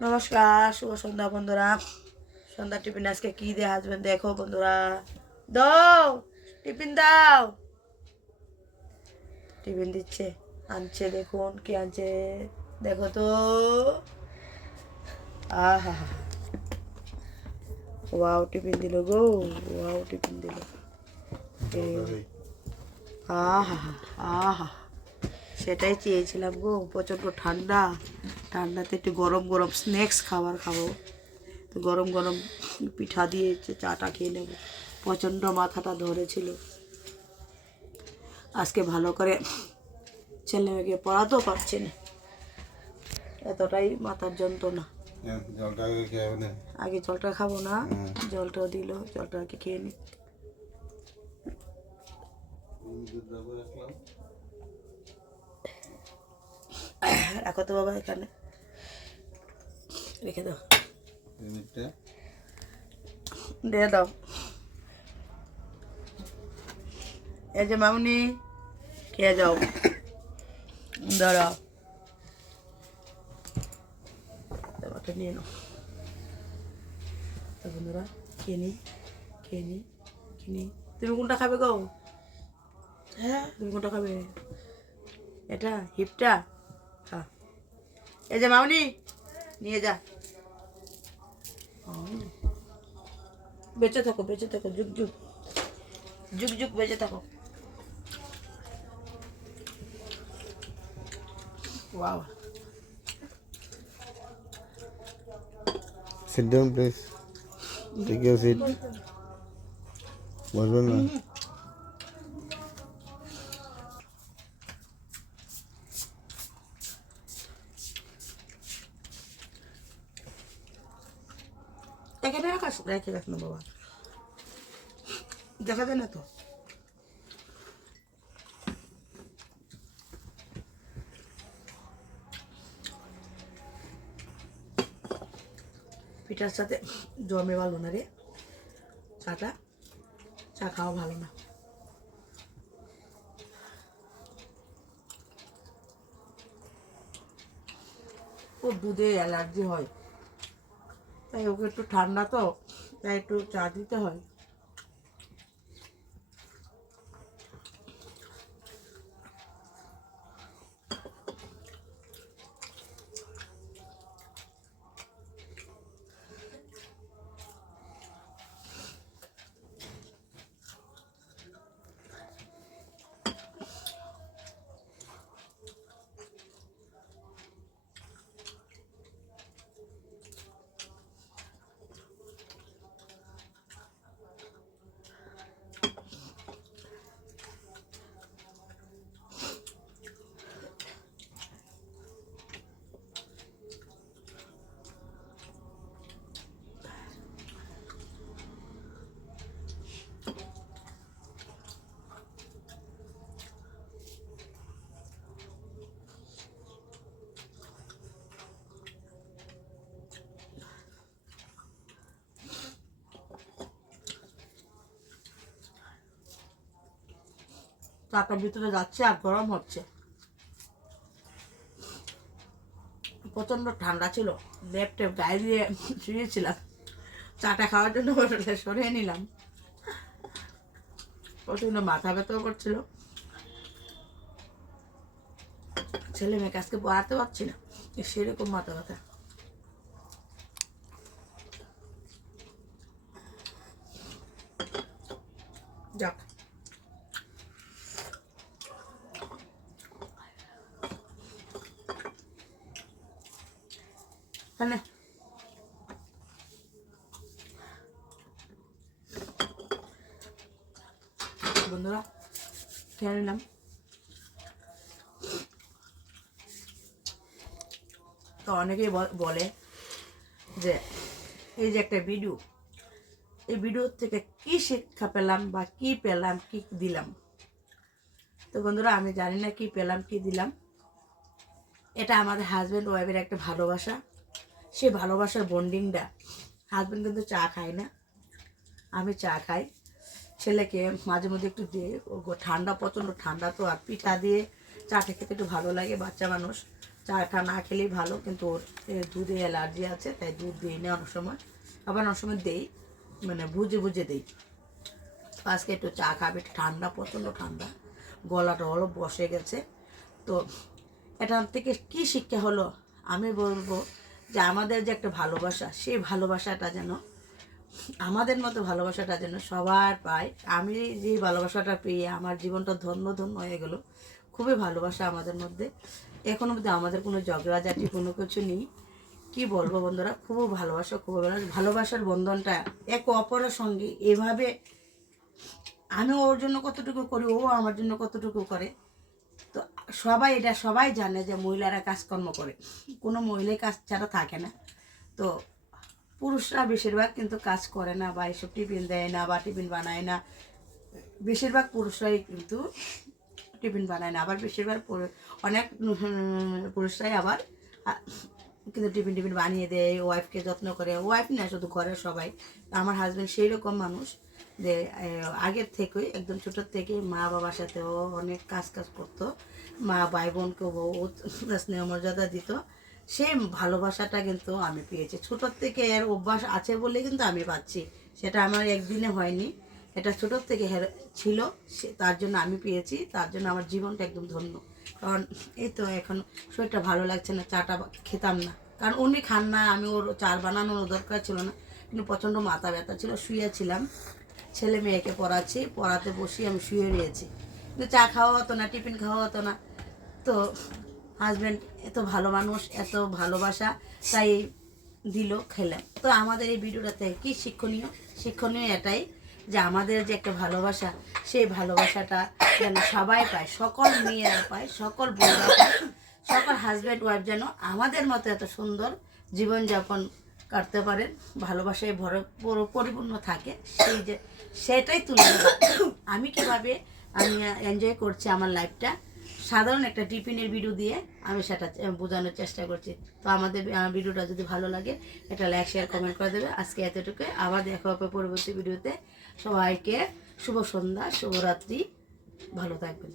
নমস্কার শুভ সন্ধ্যা বন্ধুরা। সন্ধ্যা টিফিন আজকে কি দিয়ে হাজবেন্ড দেখো বন্ধুরা। দাও টিফিন দাও। টিফিন দিচ্ছে আনছে দেখুন কি আনছে দেখো তো। আহা। ওয়াও টিফিন দিল গো ওয়াও টিফিন দিল। আহা আহা। সেটাই চেয়েছিলাম গো প্রচণ্ড ঠান্ডা। ঠান্ডাতে একটু গরম গরম স্ন্যাক্স খাবার খাব। তো গরম গরম পিঠা দিয়ে চাটা খেয়ে নেব। প্রচণ্ড মাথাটা ধরেছিল। আজকে ভালো করে ছেলে মেয়েকে পড়াতেও পারছি না। এতটাই মাথার যন্ত্রণা। আগে না। আগে জলটা খাব না হুম। জলটাও দিল জলটা আগে খেয়ে নি দুধ দেবো রাখলাম রাখো তো বাবা এখানে। রেখে দাও। দিয়ে দাও। এই যে মামনি খেয়ে যাও। দাঁড়াও দাবাটা নিয়ে নাও। তা বন্ধুরা খেয়ে নি খেয়ে নি খেয়ে তুমি কোনটা খাবে গো? হ্যাঁ। তুমি কোনটা খাবে? এটা হিপটা? এই যে মামনি নিয়ে যা। বেঁচে থাকো বেঁচে থাকো যুগ যুগ। যুগ যুগ বেঁচে থাকো। Wow sit down please take your seat বসবেন না। এখানে রেখে রাখ না বাবা দেখা যায় না তো? পিঠার সাথে জমে ভালো না রে। চাটা, চা খাওয়া ভালো না। ও দুধে অ্যালার্জি হয়। তাই ওকে একটু ঠান্ডা তো তাই একটু চা দিতে হয়। চাটার ভিতরে যাচ্ছে আর গরম হচ্ছে। প্রচণ্ড ঠান্ডা ছিল। লেপ টেপ গায়ে দিয়ে শুয়েছিলাম। চাটা খাওয়ার জন্য সরিয়ে নিলাম। প্রচণ্ড মাথা ব্যথাও করছিল। ছেলে মেয়েকে আজকে পড়াতে পারছি না। সেরকম মাথা ব্যথা। তাহলে। বন্ধুরা, খেয়ে নিলাম। তো অনেকেই বলে যে, এই যে একটা ভিডিও এই ভিডিও থেকে কি শিক্ষা পেলাম বা কি পেলাম, কি দিলাম? তো বন্ধুরা, আমি জানি না কি পেলাম, কি দিলাম। এটা আমাদের হাজব্যান্ড ওয়াইফের একটা ভালোবাসা। সে ভালোবাসার বন্ডিংটা হাজব্যান্ড কিন্তু চা খায় না। আমি চা খাই। ছেলেকে মাঝে মধ্যে একটু দিয়ে ঠান্ডা প্রচণ্ড ঠান্ডা তো, আর পিঠা দিয়ে চাটা খেতে একটু ভালো লাগে, বাচ্চা মানুষ। চাটা না খেলেই ভালো, কিন্তু ওর দুধে অ্যালার্জি আছে, তাই দুধ দিই না অনেক সময়। আবার অনেক সময় দেই মানে বুঝে বুঝে দেই। আজকে একটু চা খাবে একটু ঠান্ডা, প্রচণ্ড ঠান্ডা। গলাটা হলো বসে গেছে। তো এটার থেকে কি শিক্ষা হলো? আমি বলব যে আমাদের যে একটা ভালোবাসা, সেই ভালোবাসাটা যেন, আমাদের মতো ভালোবাসাটা যেন সবার পায়। আমি যে ভালোবাসাটা পেয়ে আমার জীবনটা ধন্য ধন্য হয়ে গেল, খুবই ভালোবাসা আমাদের মধ্যে। এখনও মধ্যে আমাদের কোনো ঝগড়াঝাটি, কোনো কিছু নেই। কি বলব বন্ধুরা? খুব ভালোবাসা খুব ভালো- ভালোবাসার বন্ধনটা এক অপরের সঙ্গে এভাবে, আমি ওর জন্য কতটুকু করি, ও আমার জন্য কতটুকু করে সবাই এটা সবাই জানে যে মহিলারা কাজকর্ম করে। কোনো মহিলাই কাজ ছাড়া থাকে না। তো পুরুষরা বেশিরভাগ কিন্তু কাজ করে না বা এসব টিফিন দেয় না বা টিফিন বানায় না। বেশিরভাগ পুরুষরাই কিন্তু টিফিন বানায় না। আবার বেশিরভাগ অনেক পুরুষরাই আবার কিন্তু টিফিন টিফিন বানিয়ে দেয় ওয়াইফকে যত্ন করে। ওয়াইফ না, শুধু ঘরের সবাই। আমার হাজব্যান্ড সেই রকম মানুষ যে আগের থেকেই, একদম ছোটোর থেকে মা বাবার সাথেও অনেক কাজ কাজ করতো। মা ভাই বোনকেও ও স্নেহ মর্যাদা দিত। সেই ভালোবাসাটা কিন্তু আমি পেয়েছি। ছোটোর থেকে এর অভ্যাস আছে বলে কিন্তু আমি পাচ্ছি। সেটা আমার একদিনে হয়নি। এটা ছোটোর থেকে ছিল, সে, তার জন্য আমি পেয়েছি। তার জন্য আমার জীবনটা একদম ধন্য। কারণ এই তো এখন শরীরটা ভালো লাগছে না, চাটা খেতাম না। কারণ উনি খান না, আমি ওর চার বানানোর দরকার ছিল না, কিন্তু প্রচণ্ড মাথা ব্যথা ছিল, শুয়েছিলাম। ছেলে মেয়েকে পড়াচ্ছি, পড়াতে বসি আমি শুয়ে রয়েছি। কিন্তু চা খাওয়া হতো না, টিফিন খাওয়া হতো না। তো হাজব্যান্ড এত ভালো মানুষ, এত ভালোবাসা, তাই দিল, খেলাম। তো আমাদের এই ভিডিওটাতে কি শিক্ষণীয়? শিক্ষণীয় এটাই যে আমাদের যে একটা ভালোবাসা, সেই ভালোবাসাটা যেন সবাই পায়, সকল মেয়েরা পায়, সকল বোনরা পায়, সকল হাজব্যান্ড ওয়াইফ যেন আমাদের মতো এত সুন্দর জীবনযাপন কাটতে পারেন ভালোবাসায় ভর, পুরো- পরিপূর্ণ থাকে, সেই যে, সেটাই তুলে আমি কীভাবে আমি এনজয় করছি আমার লাইফটা সাধারণ একটা টিফিনের ভিডিও দিয়ে আমি সেটা বোঝানোর চেষ্টা করছি। তো আমাদের ভিডিওটা যদি ভালো লাগে, একটা লাইক শেয়ার কমেন্ট করে দেবে। আজকে এতটুকু। আবার দেখা হবে পরবর্তী ভিডিওতে সবাইকে শুভ সন্ধ্যা শুভরাত্রি ভালো থাকবেন।